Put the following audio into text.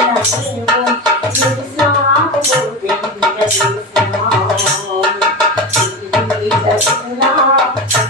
नित्या जीव जातुपि नित्यं जीवनां